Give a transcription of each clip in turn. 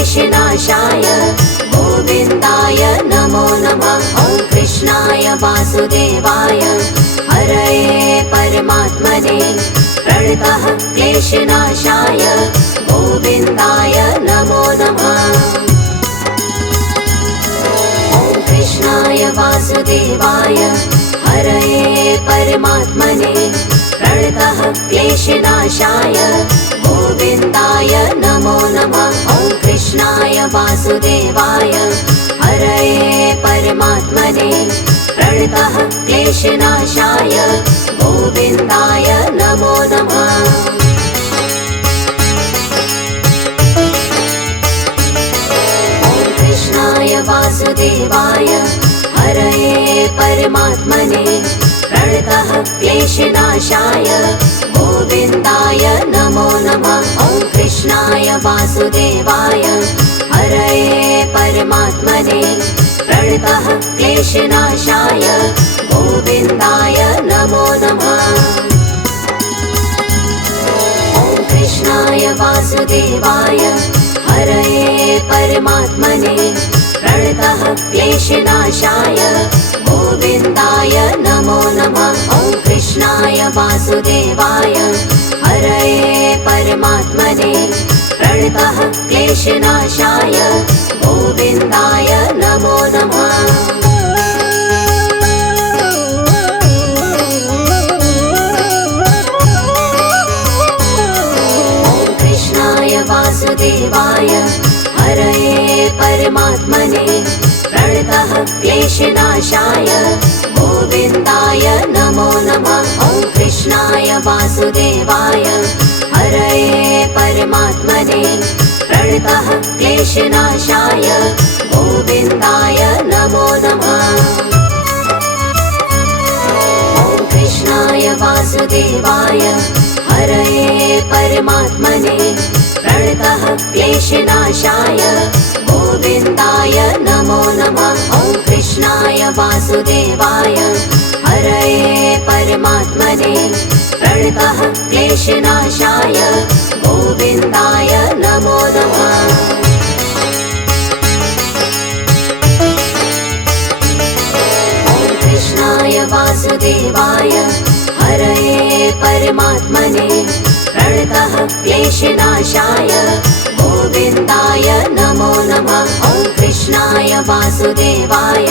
क्लेशनाशाय गोविन्दाय नमो नमः। ॐ कृष्णाय वासुदेवाय हरये परमात्मने प्रणतः क्लेशनाशाय गोविन्दाय नमो नमः। ॐ कृष्णाय वासुदेवाय हरये परमात्मने प्रणतः क्लेशनाशाय गोविन्दाय नमो नमः। ॐ कृष्णाय वासुदेवाय हरये परमात्मने प्रणतः क्लेशनाशाय गोविन्दाय नमो नमः। ॐ कृष्णाय वासुदेवाय हरये परमात्मने प्रणतः क्लेशनाशाय गोविन्दाय नमो नमः। ॐ कृष्णाय वासुदेवाय हरये परमात्मने प्रणतः क्लेशनाशाय गोविन्दाय नमो नमः। ॐ कृष्णाय वासुदेवाय हरये परमात्मने प्रणतः क्लेशनाशाय गोविन्दाय नमो नमः। ॐ कृष्णाय वासुदेवाय हरये परमात्मने प्रणतः क्लेशनाशाय गोविन्दाय नमो नमः। ॐ कृष्णाय वासुदेवाय हरये परमात्मने प्रणतः क्लेशनाशाय गोविन्दाय नमो नमः। ॐ कृष्णाय वासुदेवाय हरये परमात्मने प्रणतः क्लेशनाशाय गोविन्दाय नमो नमः। ॐ कृष्णाय वासुदेवाय हरये परमात्मने प्रणतः क्लेशनाशाय गोविन्दाय नमो नमः। ॐ कृष्णाय वासुदेवाय हरये परमात्मने प्रणतः क्लेशनाशाय गोविन्दाय नमो नमः। ॐ कृष्णाय वासुदेवाय हरये परमात्मने प्रणतः क्लेशनाशाय गोविन्दाय नमो नमः। ॐ कृष्णाय वासुदेवाय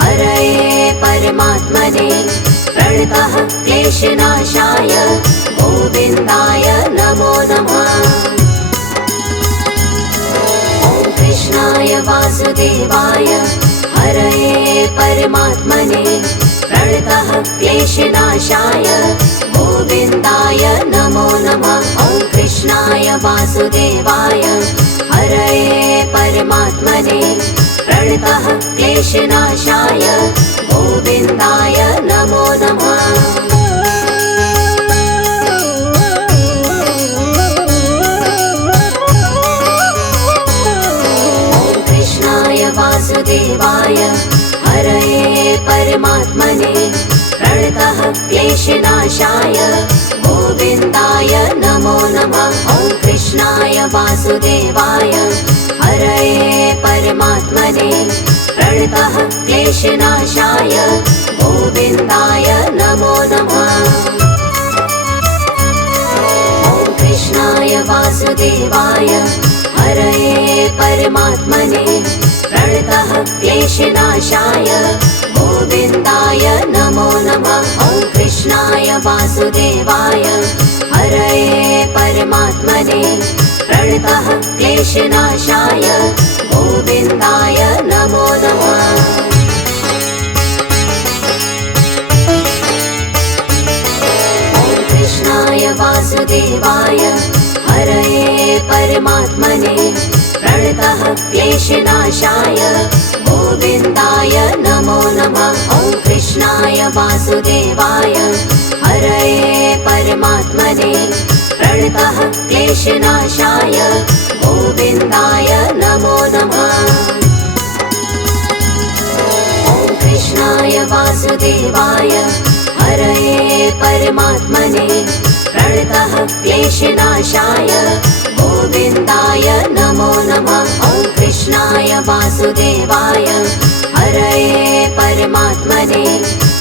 हरये परमात्मने प्रणतः क्लेशनाशाय गोविन्दाय नमो नमः। ॐ कृष्णाय वासुदेवाय हरये परमात्मने प्रणतः क्लेशनाशाय गोविन्दाय नमो नमः। ॐ कृष्णाय वासुदेवाय हरये परमात्मने प्रणतः क्लेशनाशाय गोविन्दाय नमो नमः। ॐ कृष्णाय वासुदेवाय हरये परमात्मने प्रणतः क्लेशनाशाय गोविन्दाय नमो नमः। ॐ कृष्णाय वासुदेवाय हरये परमात्मने प्रणतः क्लेशनाशाय गोविन्दाय नमो नमः। ॐ कृष्णाय वासुदेवाय हरये परमात्मने प्रणतः क्लेशनाशाय गोविन्दाय नमो नमः। ॐ कृष्णाय वासुदेवाय हरये परमात्मने प्रणतः क्लेशनाशाय गोविन्दाय नमो नमः। ॐ कृष्णाय वासुदेवाय हरये परमात्मने प्रणतः क्लेशनाशाय गोविन्दाय नमो नमः। ॐ कृष्णाय वासुदेवाय हरये परमात्मने प्रणतः क्लेशनाशाय गोविन्दाय नमो नमः। ॐ कृष्णाय वासुदेवाय हरये परमात्मने प्रणतः क्लेशनाशाय गोविन्दाय नमो नमः। वासुदेवाय हरये परमात्मने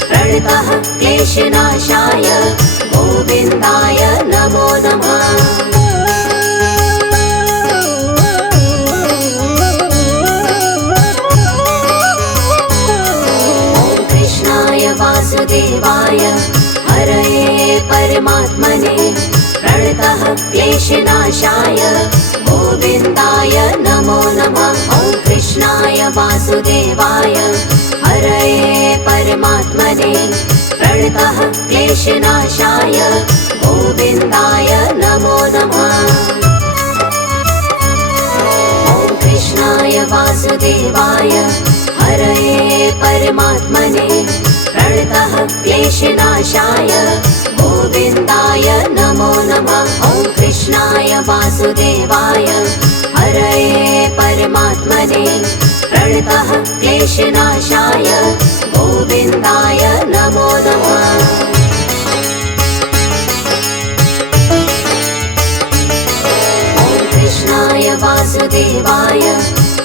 प्रणतः क्लेशनाशाय गोविन्दाय नमो नमः। वासुदेवाय हरये परमात्मने प्रणतः क्लेशनाशाय गोविन्दाय नमो नमः। ॐ कृष्णाय वासुदेवाय हरये परमात्मने प्रणतः क्लेशनाशाय गोविन्दाय नमो नमः। ॐ कृष्णाय वासुदेवाय हरये परमात्मने प्रणतः क्लेशनाशाय गोविन्दाय नमो नमः। ॐ कृष्णाय वासुदेवाय हरये परमात्मने प्रणतः क्लेशनाशाय गोविन्दाय नमो नमः। ॐ कृष्णाय वासुदेवाय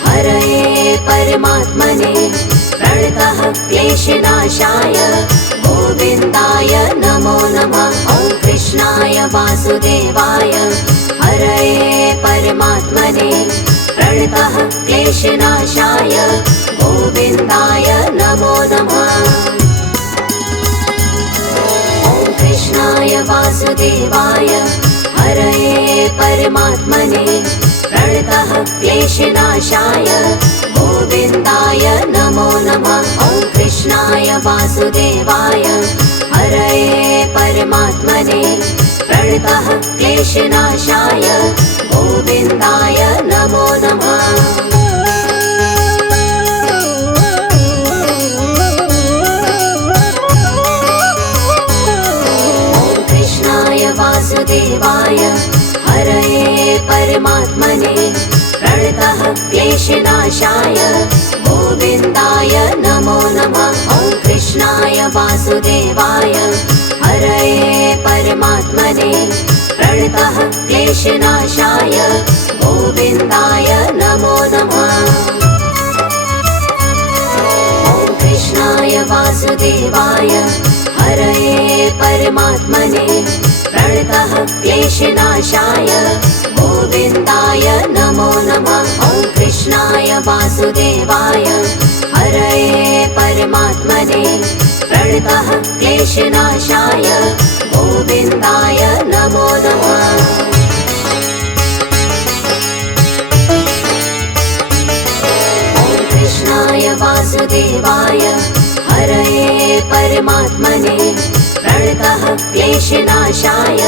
हरये परमात्मने प्रणतः क्लेशनाशाय गोविन्दाय नमो नमः। ॐ कृष्णाय वासुदेवाय हरये परमात्मने प्रणतः क्लेशनाशाय गोविन्दाय नमो नमः। ॐ कृष्णाय वासुदेवाय हरये परमात्मने प्रणतः क्लेशनाशाय गोविन्दाय नमो नमः। ॐ कृष्णाय वासुदेवाय हरये परमात्मने प्रणतः क्लेशनाशाय गोविन्दाय नमो नमः। ॐ कृष्णाय वासुदेवाय हरये परमात्मने प्रणतः क्लेशनाशाय गोविन्दाय नमो नमः। ॐ कृष्णाय वासुदेवाय हरये परमात्मने प्रणतः क्लेशनाशाय गोविन्दाय नमो नमः। ॐ कृष्णाय वासुदेवाय हरये परमात्मने प्रणतः क्लेशनाशाय गोविन्दाय नमो नमः। ॐ कृष्णाय वासुदेवाय हरये परमात्मने प्रणतः क्लेशनाशाय गोविन्दाय नमो नमः। ॐ कृष्णाय वासुदेवाय हरये परमात्मने प्रणतः क्लेशनाशाय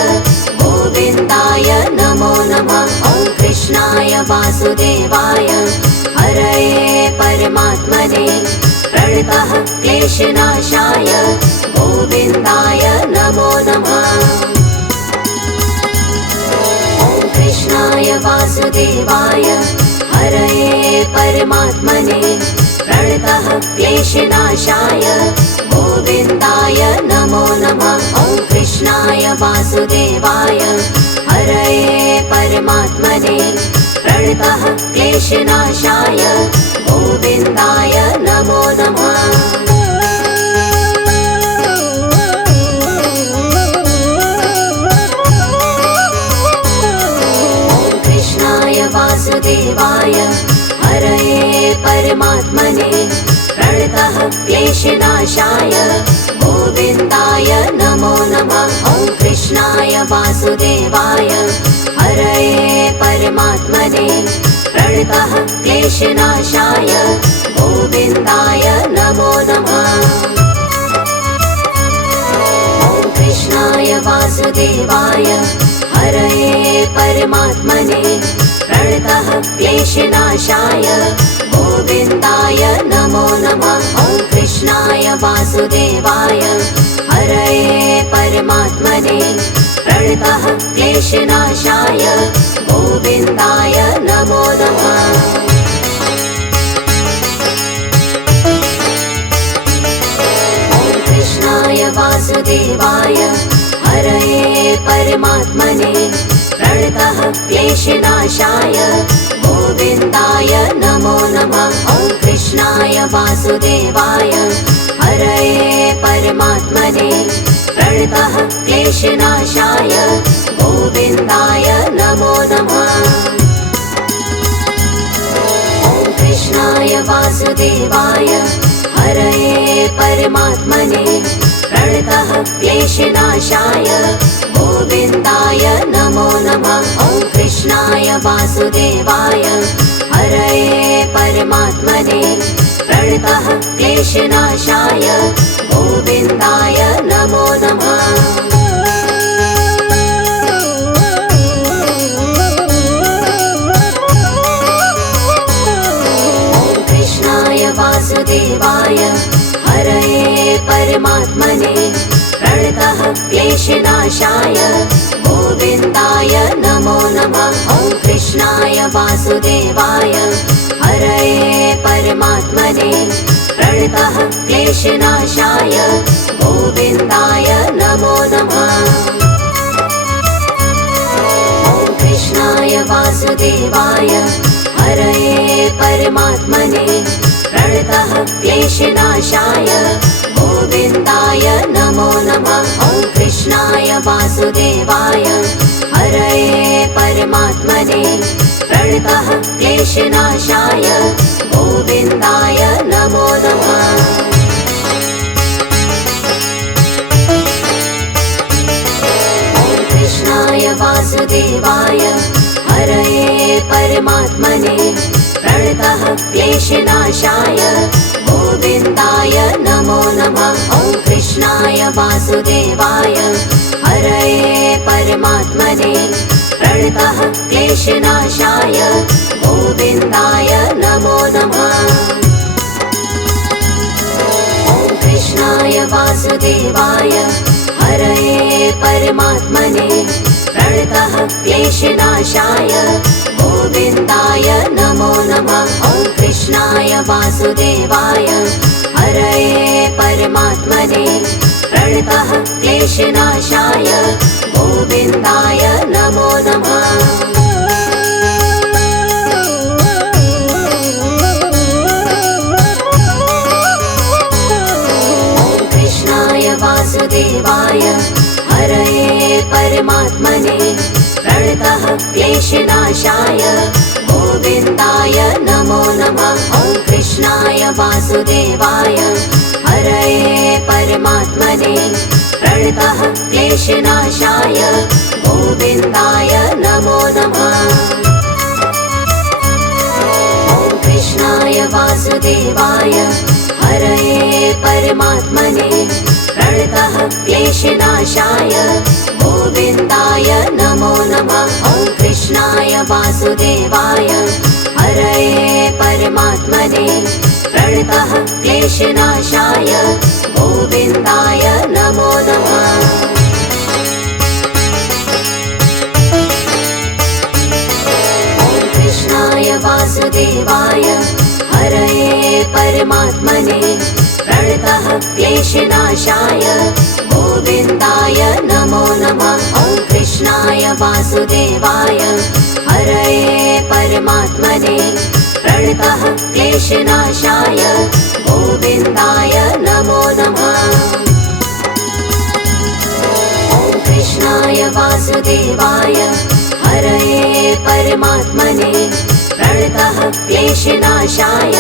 गोविन्दाय नमो नमः। ॐ कृष्णाय वासुदेवाय हरये परमात्मने प्रणतः क्लेशनाशाय गोविन्दाय नमो नमः। ॐ कृष्णाय वासुदेवाय हरये परमात्मने प्रणतः क्लेशनाशाय गोविन्दाय नमो नमः। ॐ कृष्णाय वासुदेवाय हरये परमात्मने प्रणतः क्लेशनाशाय गोविन्दाय नमो नमः। ॐ कृष्णाय वासुदेवाय हरये परमात्मने प्रणतः क्लेशनाशाय गोविन्दाय नमो नमः। ॐ कृष्णाय वासुदेवाय हरये परमात्मने प्रणतः क्लेशनाशाय गोविन्दाय नमो नमः। ॐ कृष्णाय वासुदेवाय हरये परमात्मने प्रणतः क्लेशनाशाय गोविन्दाय नमो नमः। ॐ कृष्णाय वासुदेवाय हरये परमात्मने प्रणतः क्लेशनाशाय गोविन्दाय नमो नमः। ॐ कृष्णाय वासुदेवाय हरये परमात्मने प्रणतः क्लेशनाशाय गोविन्दाय नमो नमः। वासुदेवाय हरये परमात्मने प्रणतः क्लेशनाशाय गोविन्दाय नमो नमः। ॐ कृष्णाय वासुदेवाय हरये परमात्मने प्रणतः क्लेशनाशाय गोविन्दाय नमो नमः। ॐ कृष्णाय वासुदेवाय हरये परमात्मने प्रणतः क्लेशनाशाय गोविन्दाय नमो नमः। ॐ कृष्णाय वासुदेवाय हरये परमात्मने प्रणतः क्लेशनाशाय गोविन्दाय नमो नमः। ॐ कृष्णाय वासुदेवाय हरये परमात्मने प्रणतः क्लेशनाशाय गोविन्दाय नमो नमः। ॐ कृष्णाय वासुदेवाय हरये परमात्मने प्रणतः क्लेशनाशाय गोविन्दाय नमो नमः। ॐ कृष्णाय वासुदेवाय हरये परमात्मने प्रणतः क्लेशनाशाय गोविन्दाय नमो नमः। ॐ कृष्णाय वासुदेवाय हरये परमात्मने प्रणतः क्लेशनाशाय गोविन्दाय नमो नमः। ॐ कृष्णाय वासुदेवाय हरये परमात्मने प्रणतः क्लेशनाशाय गोविन्दाय नमो नमः। ॐ कृष्णाय वासुदेवाय हरये परमात्मने प्रणतः क्लेशनाशाय गोविन्दाय नमो नमः। ॐ कृष्णाय वासुदेवाय हरये परमात्मने प्रणतः क्लेशनाशाय गोविन्दाय नमो नमः। ॐ कृष्णाय वासुदेवाय हरये परमात्मने प्रणतः क्लेशनाशाय गोविन्दाय नमो नमः। ॐ कृष्णाय वासुदेवाय हरये परमात्मने प्रणतः क्लेशनाशाय गोविन्दाय नमो नमः। ॐ कृष्णाय वासुदेवाय हरये परमात्मने प्रणतः क्लेशनाशाय गोविन्दाय नमो नमः। ॐ कृष्णाय वासुदेवाय हरये परमात्मने प्रणतः क्लेशनाशाय गोविन्दाय नमो नमः। ॐ कृष्णाय वासुदेवाय हरये परमात्मने प्रणतः क्लेशनाशाय गोविन्दाय नमो नमः। ॐ कृष्णाय वासुदेवाय हरये परमात्मने प्रणतः क्लेशनाशाय गोविन्दाय नमो नमः। ॐ कृष्णाय वासुदेवाय हरये परमात्मने प्रणतः क्लेशनाशाय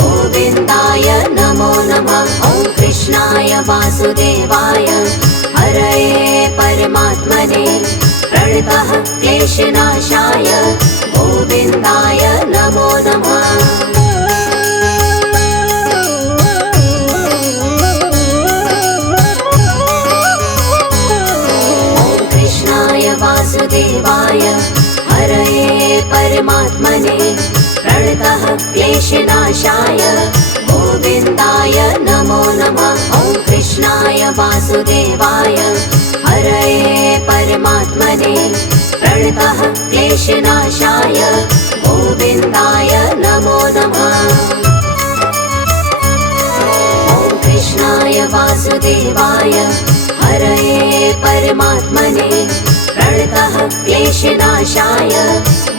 गोविन्दाय नमो नमः। ॐ कृष्णाय वासुदेवाय हरये परमात्मने प्रणतः क्लेशनाशाय गोविन्दाय नमो नमः। ॐ कृष्णाय वासुदेवाय हरये परमात्मने प्रणतः क्लेशनाशाय गोविन्दाय नमो नमः। ॐ कृष्णाय वासुदेवाय हरये परमात्मने प्रणतः क्लेशनाशाय गोविन्दाय नमो नमः। ॐ कृष्णाय वासुदेवाय हरये परमात्मने प्रणतः क्लेशनाशाय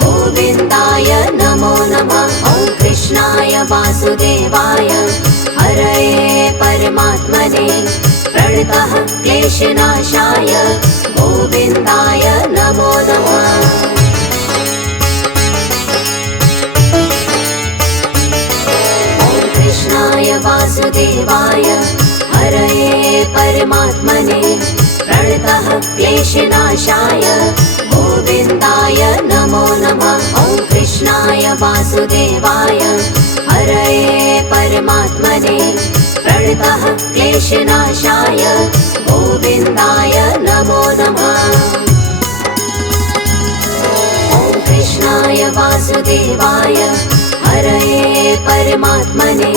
गोविन्दाय नमो नमः। ॐ कृष्णाय वासुदेवाय हरये परमात्मने प्रणतः क्लेशनाशाय गोविन्दाय नमो नमः। कृष्णाय वासुदेवाय हरये परमात्मने प्रणतः क्लेशनाशाय गोविन्दाय नमो नमः। ॐ कृष्णाय वासुदेवाय हरये परमात्मने प्रणतः क्लेशनाशाय गोविन्दाय नमो नमः। ॐ कृष्णाय वासुदेवाय हरये परमात्मने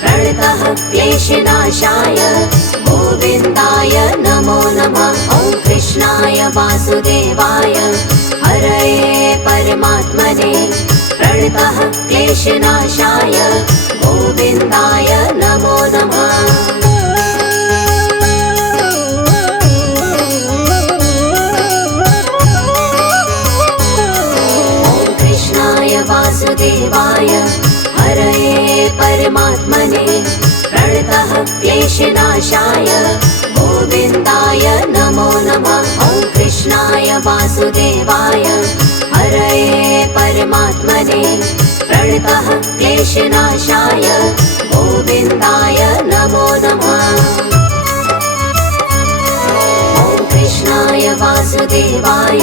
प्रणतः क्लेशनाशाय गोविन्दाय नमो नमः। ॐ कृष्णाय वासुदेवाय हरये परमात्मने प्रणतः क्लेशनाशाय गोविन्दाय नमो नमः। वासुदेवाय हरये परमात्मने प्रणतः क्लेशनाशाय गोविन्दाय नमो नमः। ॐ कृष्णाय वासुदेवाय हरये परमात्मने प्रणतः क्लेशनाशाय गोविन्दाय नमो नमः। ॐ कृष्णाय वासुदेवाय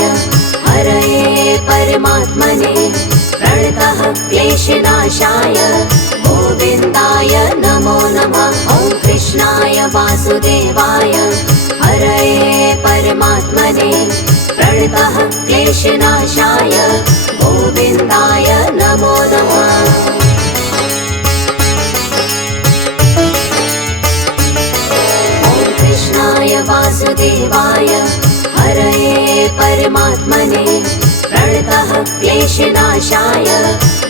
हरये परमात्मने प्रणतः क्लेशनाशाय गोविन्दाय नमो नमः। ॐ कृष्णाय वासुदेवाय हरये परमात्मने प्रणतः क्लेशनाशाय गोविन्दाय नमो नमः। ॐ कृष्णाय वासुदेवाय हरये परमात्मने प्रणतः क्लेशनाशाय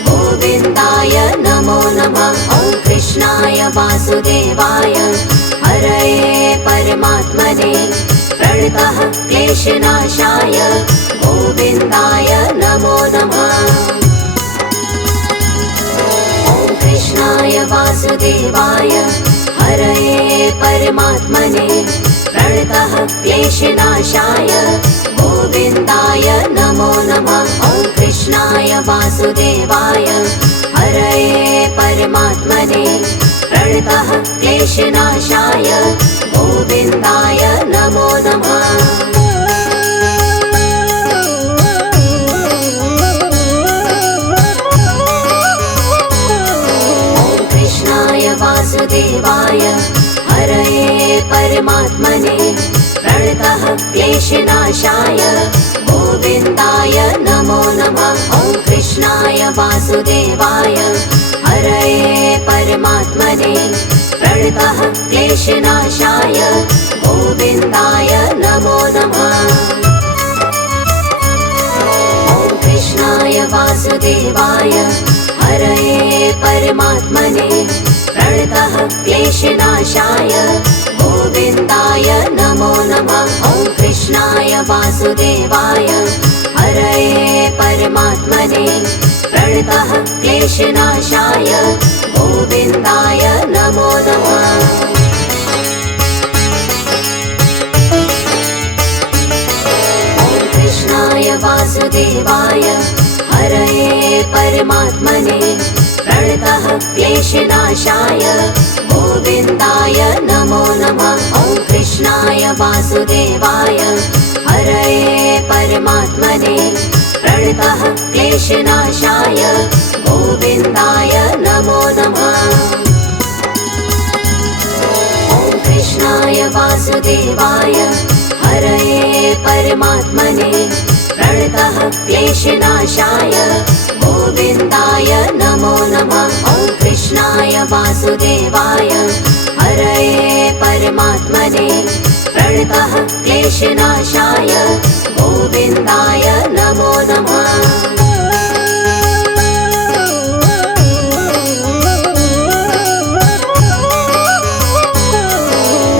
गोविन्दाय नमो नमः। ॐ कृष्णाय वासुदेवाय हरये परमात्मने प्रणतः क्लेशनाशाय गोविन्दाय नमो नमः। ॐ कृष्णाय वासुदेवाय हरये परमात्मने प्रणतः क्लेशनाशाय गोविन्दाय नमो नमः। ॐ कृष्णाय वासुदेवाय हरये परमात्मने प्रणतः क्लेशनाशाय गोविन्दाय नमो नमः। ॐ कृष्णाय वासुदेवाय हरये परमात्मने प्रणतः क्लेशनाशाय गोविन्दाय नमो नमः। ॐ कृष्णाय वासुदेवाय हरये परमात्मने प्रणतः क्लेशनाशाय गोविन्दाय नमो नमः। ॐ कृष्णाय वासुदेवाय हरये परमात्मने प्रणतः क्लेशनाशाय गोविन्दाय नमो नमः। ॐ कृष्णाय वासुदेवाय हरये परमात्मने प्रणतः क्लेशनाशाय गोविन्दाय नमो नमः। ॐ कृष्णाय वासुदेवाय हरये परमात्मने प्रणतः क्लेशनाशाय गोविन्दाय नमो नमः। ॐ कृष्णाय वासुदेवाय हरये परमात्मने प्रणतः क्लेशनाशाय गोविन्दाय नमो नमः। ॐ कृष्णाय वासुदेवाय हरये परमात्मने प्रणतः क्लेशनाशाय गोविन्दाय नमो नमः। ॐ कृष्णाय वासुदेवाय हरये परमात्मने प्रणतः क्लेशनाशाय गोविन्दाय नमो नमः।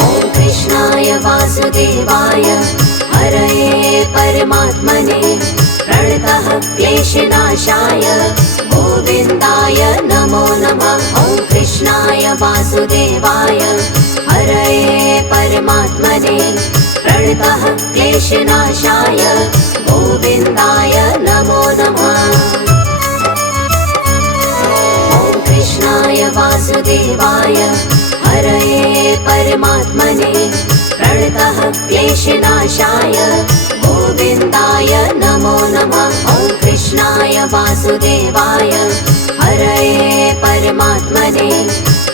ॐ कृष्णाय वासुदेवाय हरये परमात्मने प्रणतः क्लेशनाशाय गोविन्दाय नमो नमः। कृष्णाय वासुदेवाय हरये परमात्मने प्रणतः क्लेशनाशाय गोविन्दाय नमो नमः। ॐ कृष्णाय वासुदेवाय हरये परमात्मने प्रणतः क्लेशनाशाय गोविन्दाय नमो नमः। ॐ कृष्णाय वासुदेवाय हरये परमात्मने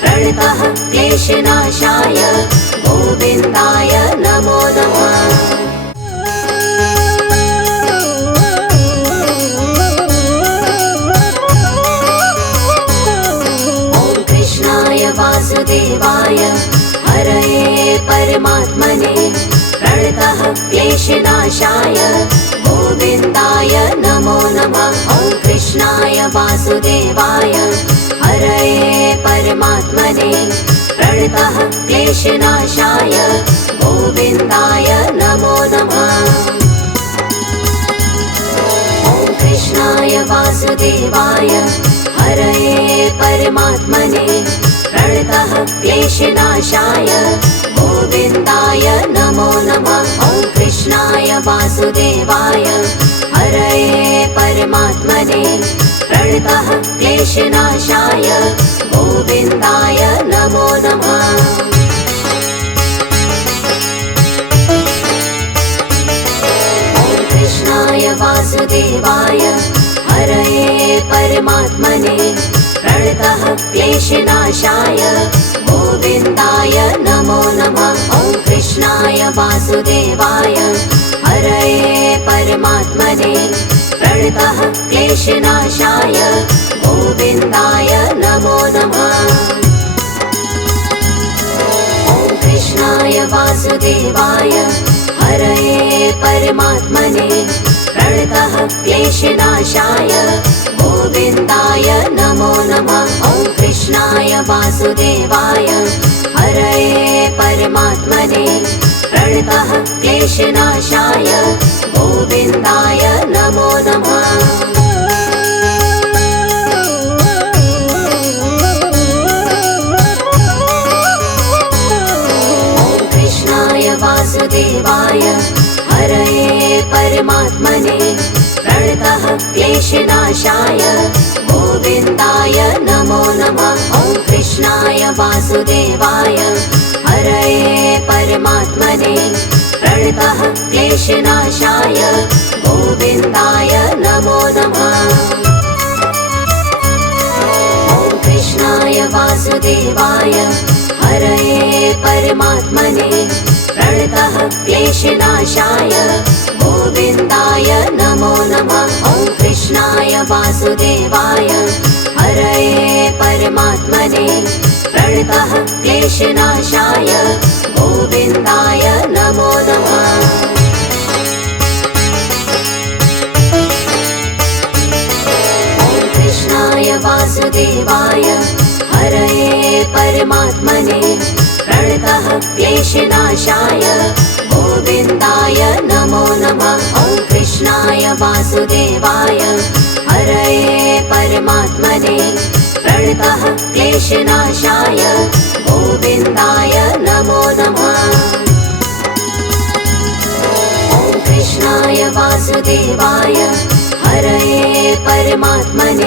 प्रणतः क्लेशनाशाय गोविन्दाय नमो नमः। ॐ कृष्णाय वासुदेवाय हरये परमात्मने प्रणतः क्लेशनाशाय गोविन्दाय नमो नमः। ॐ कृष्णाय वासुदेवाय हरये परमात्मने प्रणतः क्लेशनाशाय गोविन्दाय नमो नमः। ॐ कृष्णाय वासुदेवाय हरये परमात्मने प्रणतः क्लेशनाशाय गोविन्दाय नमो नमः। ॐ कृष्णाय वासुदेवाय हरये परमात्मने प्रणतः क्लेशनाशाय गोविन्दाय नमो नमः। ॐ कृष्णाय वासुदेवाय हरये परमात्मने प्रणतः क्लेशनाशाय गोविन्दाय नमो नमः। ॐ कृष्णाय वासुदेवाय हरये परमात्मने प्रणतः क्लेशनाशाय गोविन्दाय नमो नमः। ॐ कृष्णाय वासुदेवाय हरये परमात्मने प्रणतः क्लेशनाशाय गोविन्दाय नमो नमः। ॐ कृष्णाय वासुदेवाय हरये परमात्मने प्रणतः क्लेशनाशाय गोविन्दाय नमो नमः। ॐ कृष्णाय वासुदेवाय हरये परमात्मने प्रणतः क्लेशनाशाय गोविन्दाय नमो नमः। ॐ कृष्णाय वासुदेवाय हरये परमात्मने प्रणतः क्लेशनाशाय गोविन्दाय नमो नमः। ॐ कृष्णाय वासुदेवाय हरये परमात्मने प्रणतः क्लेशनाशाय गोविन्दाय नमो नमः। ॐ कृष्णाय वासुदेवाय हरये परमात्मने प्रणतः क्लेशनाशाय गोविन्दाय नमो नमः। ॐ कृष्णाय वासुदेवाय हरये परमात्मने प्रणतः क्लेशनाशाय गोविन्दाय नमो नमः। ॐ कृष्णाय वासुदेवाय हरये परमात्मने प्रणतः क्लेशनाशाय गोविन्दाय नमो नमः। ॐ कृष्णाय वासुदेवाय हरये परमात्मने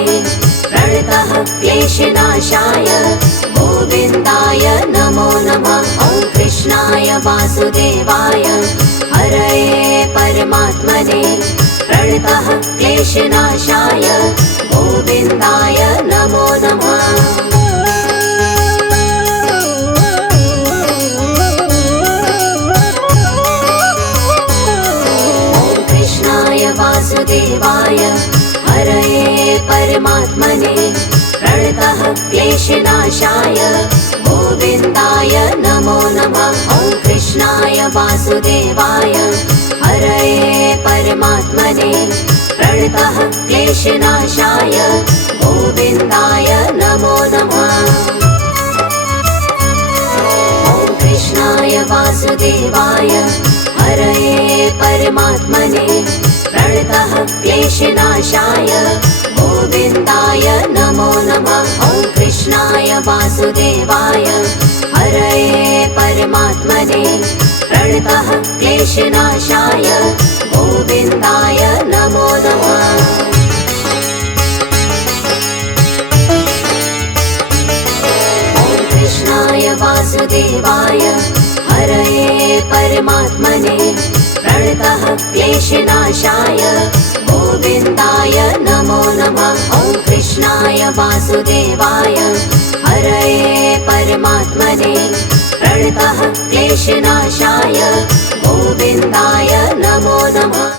प्रणतः क्लेशनाशाय गोविन्दाय नमो नमः। ॐ कृष्णाय वासुदेवाय हरये परमात्मने प्रणतः क्लेशनाशाय गोविन्दाय नमो नमः। ॐ कृष्णाय वासुदेवाय हरये परमात्मने प्रणतः क्लेशनाशाय गोविन्दाय नमो नमः। ॐ कृष्णाय वासुदेवाय हरये परमात्मने प्रणतः क्लेशनाशाय गोविन्दाय नमो नमः। ॐ कृष्णाय वासुदेवाय हरये परमात्मने प्रणतः क्लेशनाशाय गोविन्दाय नमो नमः। ॐ कृष्णाय वासुदेवाय हरये परमात्मने प्रणतः क्लेशनाशाय गोविन्दाय नमो नमः। ॐ कृष्णाय वासुदेवाय हरये परमात्मने प्रणतः क्लेशनाशाय गोविन्दाय नमो नमः। ॐ कृष्णाय वासुदेवाय हरये परमात्मने प्रणतः क्लेशनाशाय गोविन्दाय नमो नमः।